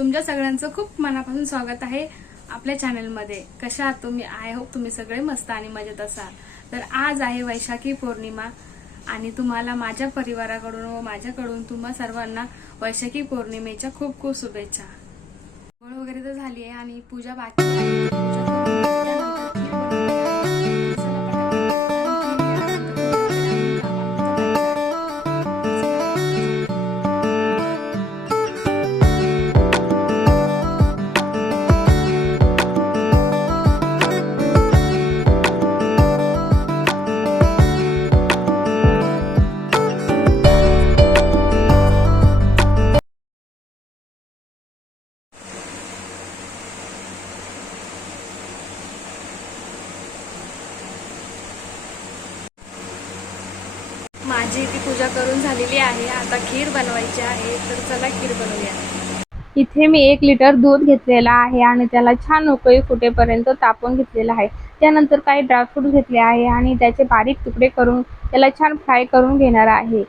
तुमच्या सगळ्यांचं खूप मनापासून स्वागत आहे आपल्या चॅनलमध्ये. कशा आहात तुम्ही? आय होप तुम्ही सगळे मस्त आणि मजेत असाल. तर आज आहे वैशाखी पौर्णिमा आणि तुम्हाला माझ्या परिवाराकडून व माझ्याकडून तुम्हा सर्वांना वैशाखी पौर्णिमेच्या खूप खूप शुभेच्छा. होळ वगैरे तर झाली आहे आणि पूजा बाकी इथे मी एक लिटर दूध घेतलेलं आहे आणि त्याला छान उकळी फुटेपर्यंत तापवून घेतलेलं आहे. त्यानंतर काही ड्रायफ्रूट घेतले आहे आणि त्याचे बारीक तुकडे करून त्याला छान फ्राय करून घेणार आहे.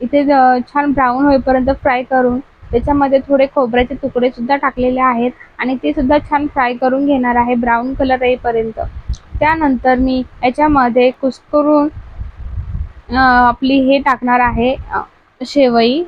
इथे छान ब्राऊन होईपर्यंत फ्राय करून त्याच्यामध्ये थोडे खोबऱ्याचे तुकडे सुद्धा टाकलेले आहेत आणि ते सुद्धा छान फ्राय करून घेणार आहे ब्राऊन कलर येईपर्यंत. त्यानंतर मी याच्यामध्ये कुस्करून आपली हे टाकणार आहे शेवई.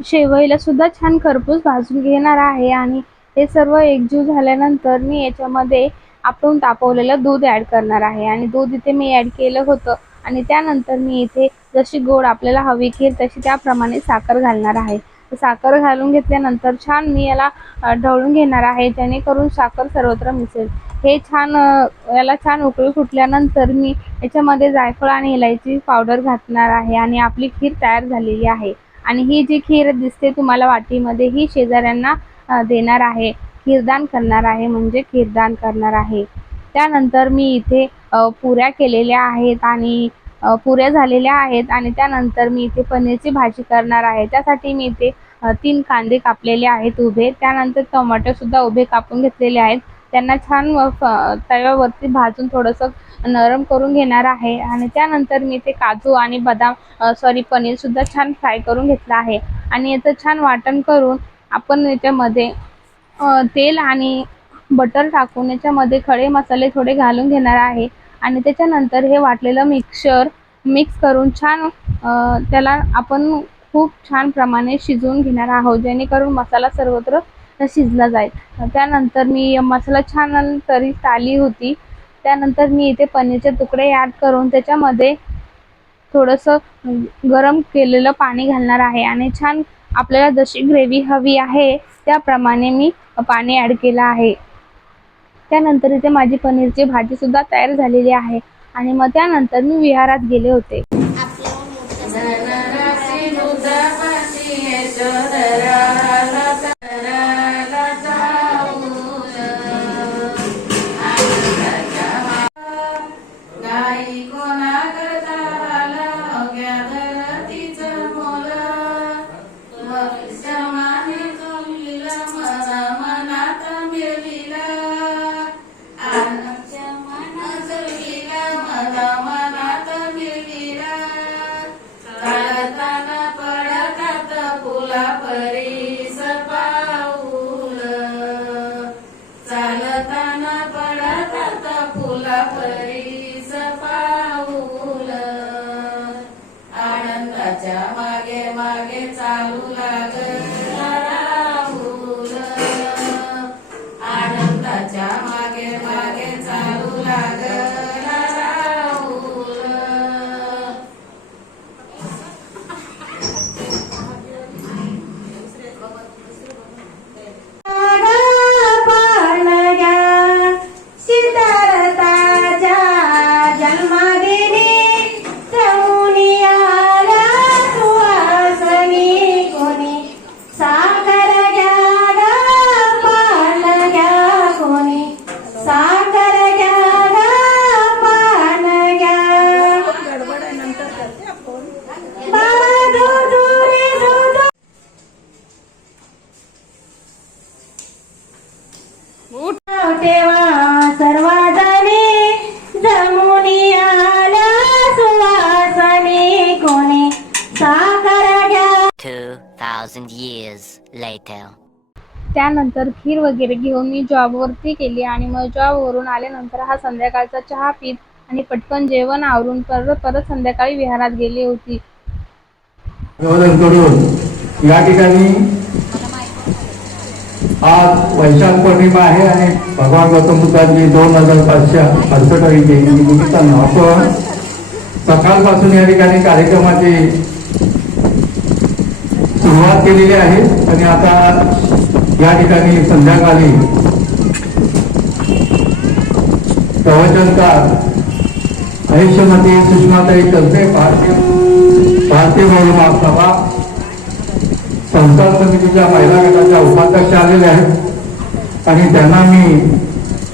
शेवईला सुद्धा छान खरपूस भाजून घेणार आहे आणि हे सर्व एकजीव झाल्यानंतर मी याच्यामध्ये आपण तापवलेलं दूध ॲड करणार आहे. आणि दूध इथे मी ॲड केलं होतं आणि त्यानंतर मी इथे जशी गोड आपल्याला हवी खीर तशी त्याप्रमाणे साखर घालणार आहे. साखर घालून घेतल्यानंतर छान मी याला ढवळून घेणार आहे जेणेकरून साखर सर्वत्र मिसेल हे छान याला छान उकळी फुटल्यानंतर मी याच्यामध्ये जायफळ आणि इलायची पावडर घातणार आहे आणि आपली खीर तयार झालेली आहे. आणि ही जी खीर दिसते तुम्हाला वाटीमध्ये ही शेजाऱ्यांना देणार आहे. खीरदान करणार आहे म्हणजे खीरदान करणार आहे. त्यानंतर मी इथे पुऱ्या केलेल्या आहेत आणि पुऱ्या झालेल्या आहेत आणि त्यानंतर मी इथे पनीरची भाजी करणार आहे. त्यासाठी मी इथे तीन कांदे कापलेले आहेत उभे. त्यानंतर टमाटरसुद्धा उभे कापून घेतलेले आहेत. त्यांना छान तव्यावरती भाजून थोडंसं नरम करून घेणार आहे. आणि त्यानंतर मी ते काजू आणि बदाम सॉरी पनीरसुद्धा छान फ्राय करून घेतलं आहे. आणि याचं छान वाटण करून आपण याच्यामध्ये तेल आणि बटर टाकून याच्यामध्ये खडे मसाले थोडे घालून घेणार आहे. आणि त्याच्यानंतर हे वाटलेलं मिक्सर मिक्स करून छान त्याला आपण खूप छान प्रमाणे शिजवून घेणार आहोत जेणेकरून मसाला सर्वत्र शिजला जाईल. त्यानंतर मी मसाला छान तरी आली होती. त्यानंतर मी इथे पनीरचे तुकडे ॲड करून त्याच्यामध्ये थोडंसं गरम केलेलं पाणी घालणार आहे. आणि छान आपल्याला जशी ग्रेव्ही हवी आहे त्याप्रमाणे मी पाणी ॲड केलं आहे. त्यानंतर इथे माझी पनीरची भाजीसुद्धा तयार झालेली आहे. आणि मग त्यानंतर मी विहारात गेले होते. सोलापरे सुवासनी कोणी साखर घ्या 2,000 years later. त्यानंतर खीर वगैरे घेऊन मी जॉबवरती गेली आणि मग जॉबवरून आल्यानंतर हा संध्याकाळचा चहा पीत आणि पटकन जेवण आवरून परत परत संध्याकाळी विहारात गेली होती या ठिकाणी आज वैशाख पौर्णिमा आहे आणि भगवान गौतम बुद्धांची दोन हजार पाचशे अडसष्टावी जयंती निमित्तानं आपण सकाळपासून या ठिकाणी कार्यक्रमाची सुरुवात केलेली आहे आणि आता या ठिकाणी संध्याकाळी प्रवचनकार आयुष्यमती सुषमाताई तर्फे भारतीय भारतीय बहुमा सभा संस्थान समितीच्या महिला गटाच्या उपाध्यक्ष आलेल्या आहेत. आणि त्यांना मी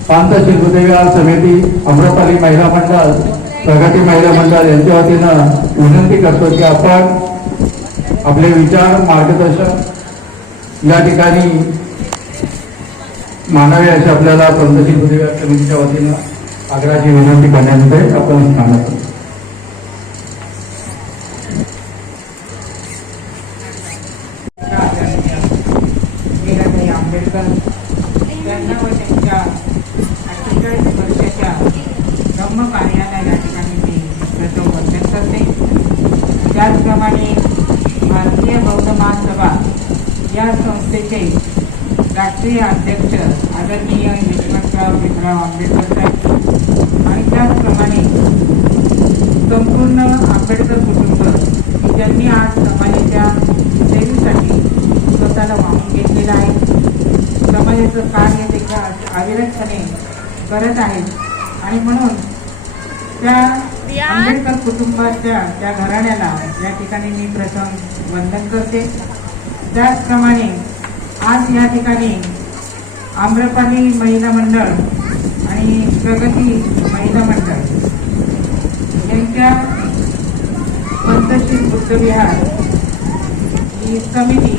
पांत शिल्पदेवी समिती अमृताली महिला मंडळ प्रगती महिला मंडळ यांच्या वतीनं विनंती करतो की आपण आपले विचार मार्गदर्शन या ठिकाणी मानावे अशी आपल्याला संत शिल्पदेवी समितीच्या वतीनं आग्रहाची विनंती करण्यात आपण सांगत मीराबाई आंबेडकर त्यांना व त्यांच्या अठ्ठेचाळीस वर्षाच्या धम्म कार्याला या ठिकाणी मी प्रथम वंदन करते त्याचप्रमाणे भारतीय बौद्ध महासभा या संस्थेचे राष्ट्रीय अध्यक्ष आदरणीय यशवंतराव भीमराव आंबेडकर साहेब आणि त्याचप्रमाणे संपूर्ण आंबेडकर कुटुंब की ज्यांनी आज समाजाच्या सेवेसाठी स्वतःला वाहून घेतलेलं आहे समाजाचं कार्य ते का- अविरतपणे करत आहेत आणि म्हणून त्या आंबेडकर कुटुंबाच्या त्या घराण्याला या ठिकाणी मी प्रथम वंदन करते. त्याचप्रमाणे आज या ठिकाणी आम्रपाली महिला मंडळ आणि प्रगती महिला मंडळ यांच्या पंतशील बुद्धविहार ही समिती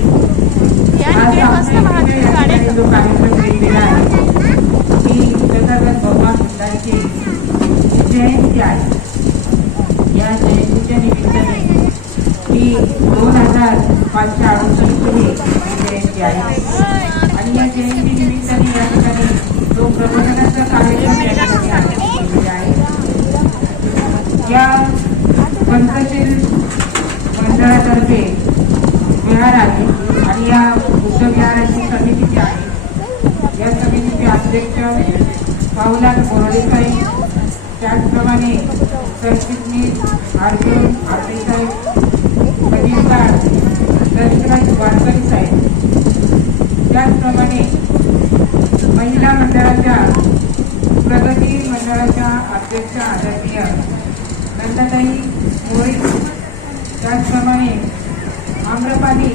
आज कार्यक्रम घेतलेला आहे की भगवान बुद्धांची जयंती आहे. या जयंतीच्या निमित्ताने ही दोन हजार पाचशे अडुसष्टवी जयंती आहे. आणि या जयंती निमित्ताने या ठिकाणी जो प्रबोधनाचा कार्यक्रम या ठिकाणी आयोजित केलेला आहे या पंतशील मंडळातर्फे विहार आहे आणि या बुद्ध विहाराची समिती जी आहे या समितीचे अध्यक्ष पावलाल बोर्डे त्याचप्रमाणे सरचिटणीस अर्जुन आर्डे साहेब कबीरदार दशराज वारकरी साहेब त्याचप्रमाणे महिला मंडळाच्या प्रगती मंडळाच्या अध्यक्ष आदरणीय नंदाताई मोरे त्याचप्रमाणे आम्रपाली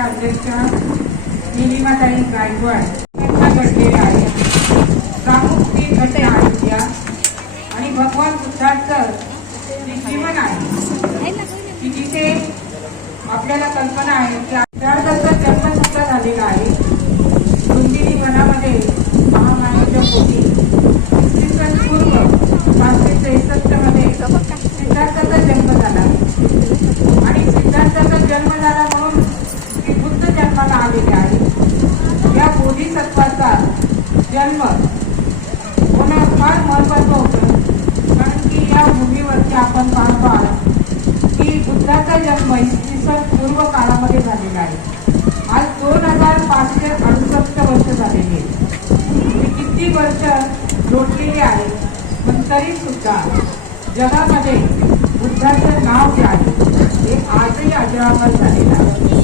मंडळाच्या अध्यक्षा निलिमाताई गायकवाड यांच्या घडलेल्या आहेत. प्रमुख तीन घटना आहेत या. आणि भगवान बुद्धांचं जीवन आहे. की जिथे आपल्याला कल्पना आहे की त्यानंतर जन्म सुद्धा झालेला आहे. कुंदिनी वनामध्ये महामानवच्या पोटी इसवी सन पूर्व पाचशे त्रेसष्टमध्ये सिद्धार्थाचा जन्म झाला आणि सिद्धार्थाचा जन्म झाला म्हणून की बुद्ध जन्माला आलेले आहे या बोधिसत्वाचा जन्म होणं फार महत्वाचं होतं. कारण की या भूमीवरती आपण पाहतो आहोत की बुद्धाचा जन्म इसवीसन पूर्व काळामध्ये झालेला आहे. आज दोन हजार पाचशे अडुसष्ट वर्ष झालेली आहे. किती वर्ष लोटलेली आहे पण तरी सुद्धा जगामध्ये बुद्धाचं नाव जे आहे ते आजही अजरामर झालेलं आहे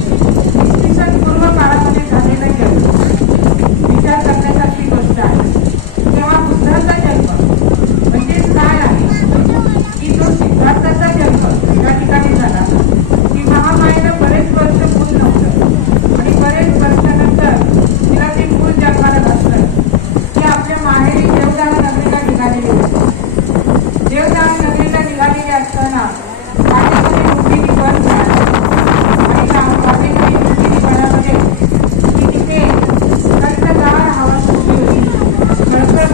इसवी सन पूर्व काळामध्ये झालेलं जन्म विचार करण्यासारखी गोष्ट आहे तेव्हा बुद्धाचा जन्म म्हणजेच काय आहे की जो सिद्धार्थाचा जन्म या ठिकाणी झाला की महामायेनं बरेच वर्ष मूल नव्हतं आणि बरेच वर्षानंतर तिला ते मूल जन्माला घातलं ती आपल्या माहेरी देवदार नगरीला निघालेली होती देवदार नगरीला निघालेली असताना वाटेमध्ये मोठी विपण मिळाली आणि त्या वाटेमध्ये मोठी विपणामध्ये की तिथे थंडगार हवा सुटली होती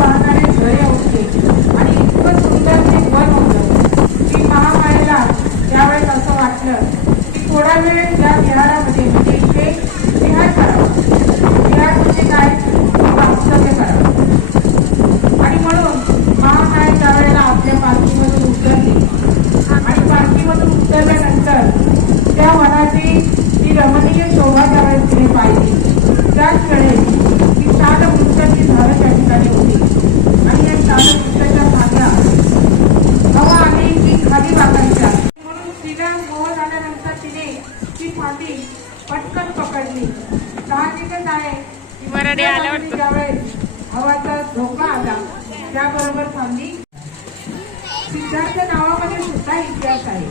धोका आला त्याबरोबर थांबली सिद्धार्थ नावामध्ये सुद्धा इतिहास आहे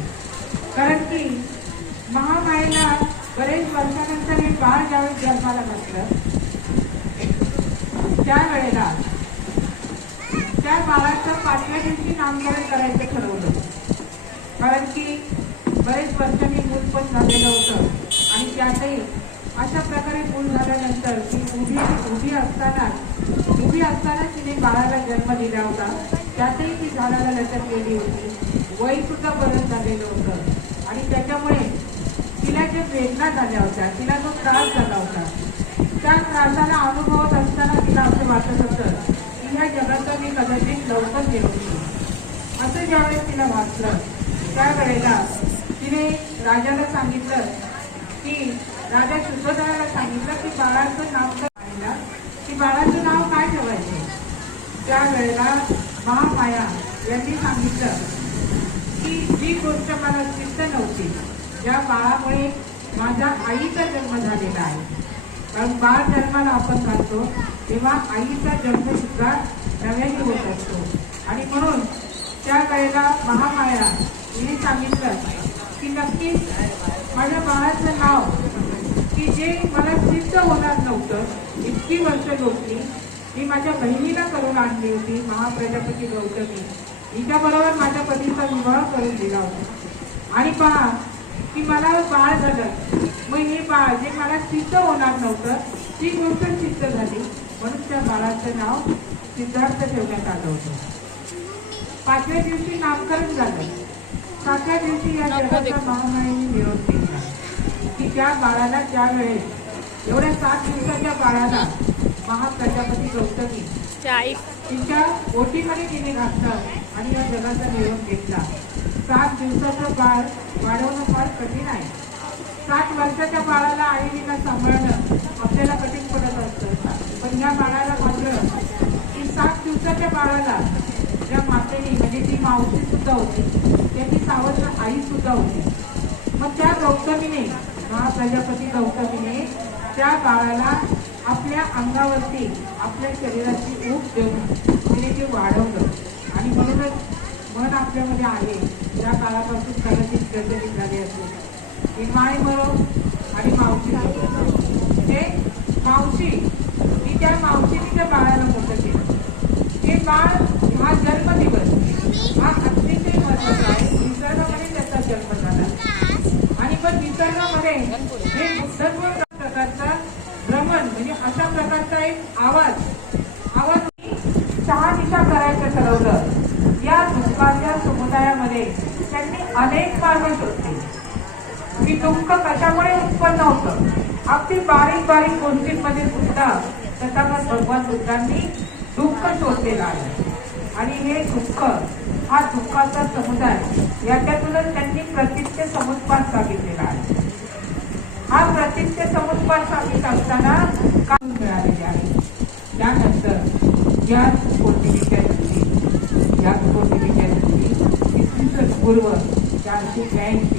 कारण की महामायेला बरेच वर्षानंतर हे बाळ ज्यावेळेस जन्माला बसलं मैदान त्या बाळाचं पाचव्या दिवशी नामकरण करायचं ठरवलं. कारण की बरेच वर्षांनी मूल पण झालेलं होतं. आणि त्यातही अशा प्रकारे मूल झाल्यानंतर ती उभी उभी असताना उभी असताना तिने बाळाला जन्म दिला होता. त्यातही ती झाडाला लटकलेली होती. वयसुद्धा सुद्धा झालेलं होतं. आणि त्याच्यामुळे तिला ज्या वेदना झाल्या होत्या तिला जो त्रास झाला होता त्या त्रासाला अनुभवत असताना तिला असं वाटत होतं की ह्या जगाचा मी कदाचित लवकर निरोप असं ज्यावेळेस तिला वाचलं त्यावेळेला तिने राजाला सांगितलं की राजा शुद्धोधनाला सांगितलं की बाळाचं नाव काय की बाळाचं नाव काय ठेवायचं? त्यावेळेला महामाया यांनी सांगितलं की जी गोष्ट मला सिद्ध नव्हती. ज्या बाळामुळे माझ्या आईचा जन्म झालेला आहे. कारण बाळ जन्माला आपण घालतो तेव्हा आईचा जन्म सुद्धा नव्याने होत असतो. आणि म्हणून त्या वेळेला महामाया हिने सांगितलं की नक्कीच माझ्या बाळाचं नाव की जे मला सिद्ध होणार नव्हतं इतकी वर्ष लोकली मी माझ्या बहिणीला करून आणली होती महाप्रजापती गौतमी. हिच्याबरोबर माझ्या पतीचा विवाह करून दिला होता. आणि पहा की मला बाळ झालं. मग हे बाळ जे मला सिद्ध होणार नव्हतं ती गोष्ट सिद्ध झाली. म्हणून त्या बाळाचं नाव सिद्धार्थ ठेवण्यात आलं होतं. पाचव्या दिवशी नामकरण झालं. सातव्या दिवशी या जगाचा महामाईने निरोप घेतला. की त्या बाळाला त्यावेळेस एवढ्या सात दिवसाच्या बाळाला महाप्रजापती गौतमी तिच्या ओटीमध्ये तिने घातलं आणि या जगाचा निरोप घेतला. सात दिवसाचं बाळ वाढवणं फार कठीण आहे. सात वर्षाच्या बाळाला आईला सांभाळणं आपल्याला कठीण पडत असतं. पण या बाळाला मात्र की सात दिवसाच्या बाळाला ज्या मातेने म्हणजे ती मावशी सुद्धा होती त्याची सावत्र आई सुद्धा होती. मग त्या गौतमीने महाप्रजापती गौतमीने त्या बाळाला आपल्या अंगावरती आपल्या शरीराची ऊब देऊन तिने ते वाढवलं. आणि म्हणूनच मन आपल्यामध्ये आहे. त्या काळापासून कदाचित प्रचलित झाले असले. हिमाळी माय मरो आणि मावशी. हे ते मावशी ही त्या मावशीने त्या बाळाला मोठं केलं. हे बाळ हा जन्मदिवस हा अतिशय महत्त्वाचा आहे. निसर्गामध्ये त्याचा जन्म झाला. आणि पण निसर्गामध्ये हे सर्व प्रकारचा भ्रमण म्हणजे अशा प्रकारचा एक आवाज सहा दिशा करायचं ठरवलं या दुःखाच्या समुदायामध्ये त्यांनी अनेक मार्ग शोधले की दुःख कशामुळे उत्पन्न होतं? अगदी बारीक बारीक गोष्टींमध्ये सुद्धा तथागत भगवान बुद्धांनी दुःख शोधलेलं आहे. आणि हे दुःख हा दुःखाचा समुदाय याच्यातूनच त्यांनी प्रतीच्य समुत्पाद सांगितलेला आहे. हा प्रतीच्य समुत्पाद सांगित असताना काम मिळालेले आहे. त्यानंतर या पौर्णिमेच्या दिवशी याच पौर्णिमेच्या दिवशी इसवी पूर्व चारशे ब्याऐंशीला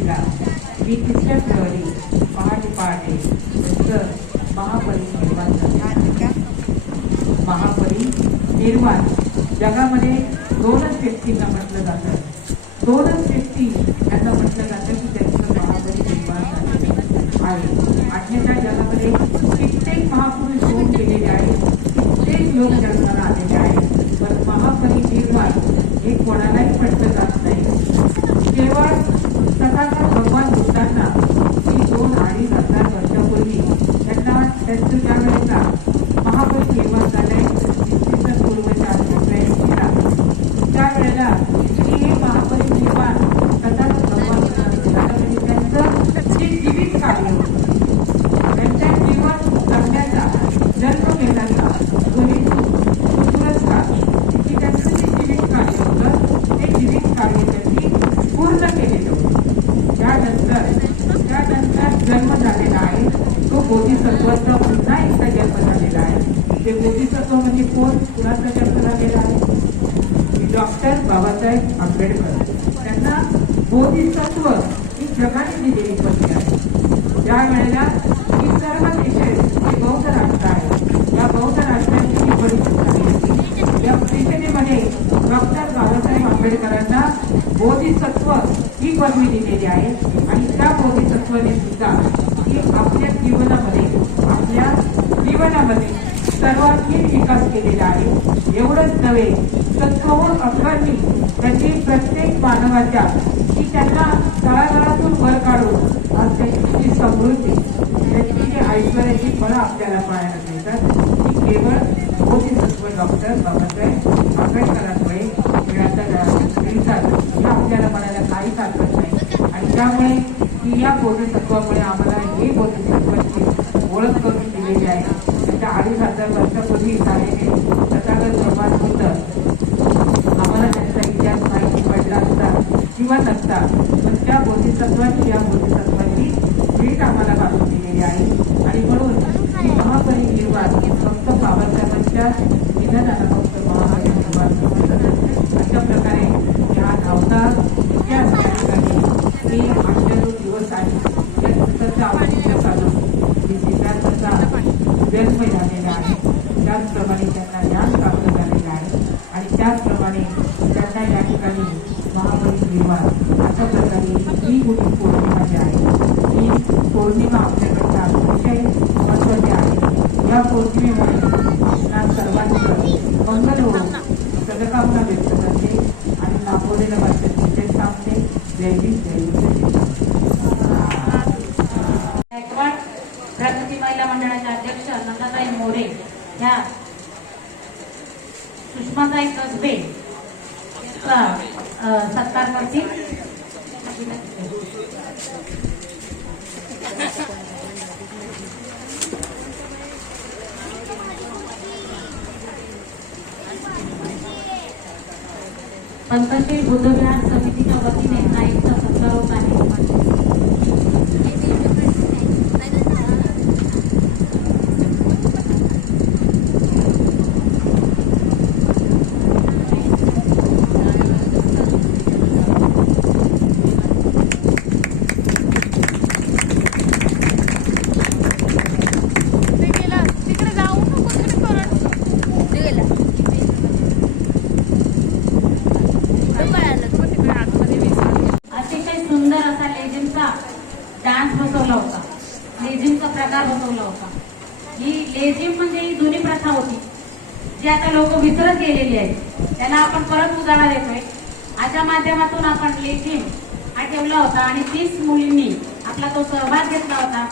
मी तिसऱ्या फेब्रुवारी पहाटे पहाटे त्यांचं महापरिनिर्वाण झाले. महापरी निर्माण. जगामध्ये दोनच व्यक्तींना म्हटलं जातं. दोनच व्यक्ती यांना म्हटलं जातं की त्यांचं महापरी निर्वाण झालेलं आहे अन्यथा जगामध्ये कित्येक महापुरुष होऊन गेलेले आहेत कित्येक लोक जन्माला आलेले आहेत पण महापरिनिर्वाण हे कोणालाही म्हटलं जात नाही केवळ तथागत भगवान बुद्धांना ही दोन अडीच हजार वर्षापूर्वी त्यांना त्यांचं ज्या वेळेला महापरिनिर्वाण झालंय इसवी सन पूर्व चारशे त्र्याऐंशीला त्यावेळेला की हे महापरिनिर्वाण तथागत भगवान बुद्धांचं झालं म्हणजे त्यांचं जे जीवित कार्य होतं त्यांच्या जीवन जगण्याचा जन्म घेण्याचा जो हेतू तो पुरस्कार की त्यांचं जे जीवित कार्य होतं ते जीवित कार्य त्यांनी पूर्ण केलेलं होतं त्यानंतर त्यानंतर जन्म झालेला आहे तो बोधिसत्वाचा पुन्हा एकदा जन्म झालेला आहे ते बोधिसत्व म्हणजे कोण कुणाचा जन्म झालेला आहे डॉक्टर बाबासाहेब आंबेडकर त्यांना बोधिसत्व ही जगाने दिलेली पदवी आहे. ज्या वेळेला ही सर्व देश हे बौद्ध राष्ट्र आहे. या बौद्ध राष्ट्रांची ही परिषद झाली होती डॉक्टर बाबासाहेब आंबेडकरांना बोधिसत्व ही पदवी दिलेली आहे आणि त्या बोधिसत्वाने सुद्धा ही आपल्या जीवनामध्ये आपल्या जीवनामध्ये सर्वांगीण विकास केलेला आहे. एवढंच नव्हे सत्तावन्न अकरांनी त्यांनी प्रत्येक मानवाच्या की त्यांना तळागाळातून वर काढून आज त्यांची जी समृद्धी त्यांची जी ऐश्वर्याची फळं आपल्याला पाहायला मिळतात ती केवळ बोधिसत्व डॉक्टर बाबासाहेब आंबेडकरांमुळे मिळतात हे आपल्याला म्हणायला काहीच हरकत नाही. आणि त्यामुळे की या बोधिसत्वामुळे आम्हाला हे बोधिसत्वाची ओळख करून दिलेली आहे. त्याच्या अडीच हजार वर्षापूर्वी झालेले तथागत भगवान होतं आम्हाला त्यांचा इतिहास माहिती पडला असता किंवा असतात पण त्या बोधिसत्वाची या बोधिसत्वाची भेट आम्हाला पाठवून दिलेली आहे. आणि म्हणून ही महापरिनिर्वाण फक्त बाबासाहेबांच्या निधनाला फक्त महापरिनिर्वाण समजलं अशा प्रकारे या धावता इतिहास ठिकाणी मी आमचे जो दिवस आहे या दिवसाचा औचित्य साधून की सिद्धार्थाचा जन्म झालेला आहे त्याचप्रमाणे त्यांना ज्ञान प्राप्त झालेलं आहे आणि त्याचप्रमाणे त्यांना या ठिकाणी महापरिनिर्वाण अशा प्रकारे ही गुढी पौर्णिमा जी आहे ही पौर्णिमा आपल्याकडच्या अतिशय महत्वाची आहे या पौर्णिमेमुळे आपल्या सर्वांचं मंगल हो सदकामना व्यक्त करते आणि नागोरेला माझ्या निषेध सांगते जय भीम जय भीम जय भीम. गायकवाड प्रगती महिला मंडळाच्या अध्यक्ष नंदाताई मोरे ह्या सुषमाताई कसबे चा, अ, सत्कार करतील पंतश्री बुद्धविहार समितीच्या वतीने नाईकचा सत्कार होत आहे ते गेला तिकडे जाऊ नको तिकडे परत तिकडे आतमध्ये विसरले. अतिशय सुंदर असा लेझिमचा डान्स बसवला होता लेझिमचा प्रकार बसवला होता ही लेझिम म्हणजे ही जुनी प्रथा होती जी आता लोक विसरत गेलेली आहे त्याला आपण परत उजाळा देतोय आजच्या माध्यमातून आपण लेझिम हा ठेवला होता आणि तीस मुलींनी आपला तो सहभाग घेतला होता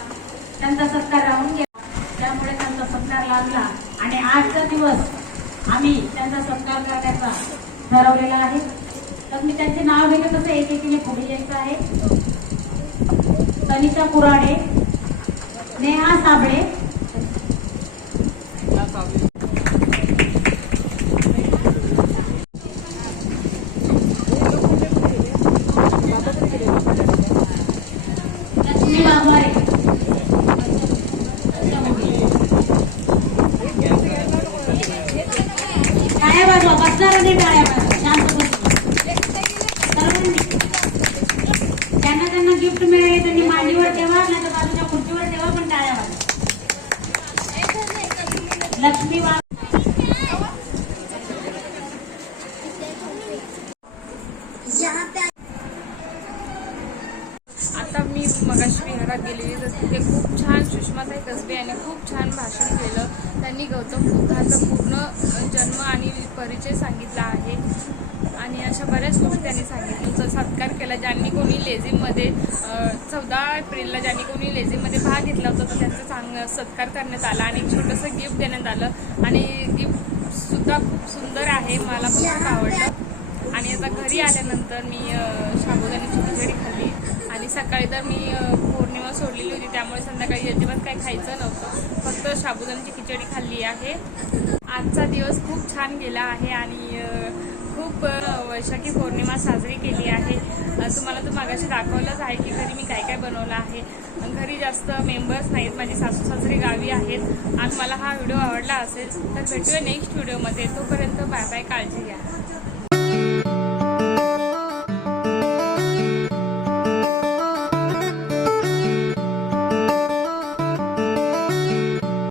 त्यांचा सत्कार राहून गेला त्यामुळे त्यांचा सत्कार लागला आणि आजचा दिवस आम्ही त्यांचा सत्कार करण्याचा ठरवलेला आहे. तर मी त्यांचे नाव घेते तसं एक एकीने पुढे यायचं आहे. तनिषा कुराडे नेहा साबळे लक्ष्मी वाघमारे टाळ्या वाजवा बसणाऱ्यांनी टाळ्या वाजवा शांत बसून सर्वांनी त्यांना त्यांना गिफ्ट मिळाले त्यांनी मांडीवर ठेवा नाही तर बाजूच्या खुर्चीवर ठेवा पण टाळ्या वाजवा लक्ष्मी वाघ आता मी मगाशी विहारात गेलेली तर तिथे खूप छान सुषमाताई कसबे यांनी खूप छान भाषण केलं त्यांनी गौतम बुद्धाचा पूर्ण अ, जन्म आणि परिचय सांगितला आहे आणि अशा बऱ्याच गोष्टी त्यांनी सांगितलं स- सत्कार केला ज्यांनी कोणी लेझिममध्ये चौदा एप्रिलला ज्यांनी कोणी लेझिममध्ये भाग घेतला होता तर त्यांचा चांग सत्कार करण्यात आला आणि एक छोटंसं गिफ्ट देण्यात आलं आणि गिफ्टसुद्धा खूप सुंदर आहे मला पण खूप आवडलं आणि आता घरी आल्यानंतर मी अ, साबुदाण्याची खिचडी खाल्ली. आणि सकाळी तर मी पौर्णिमा सोडलेली होती त्यामुळे संध्याकाळी अजिबात काही खायचं नव्हतं. फक्त साबुदाण्याची खिचडी खाल्ली आहे. आजचा दिवस खूप छान गेला आहे आणि खूप वैशाखी पौर्णिमा साजरी केली आहे. तुम्हाला तर मागाशी दाखवलंच आहे की घरी मी काय काय बनवलं आहे. घरी जास्त मेंबर्स नाहीत माझे सासू सासरे गावी आहेत. आणि मला हा व्हिडिओ आवडला असेल तर भेटूया नेक्स्ट व्हिडिओमध्ये. तोपर्यंत बाय बाय काळजी घ्या.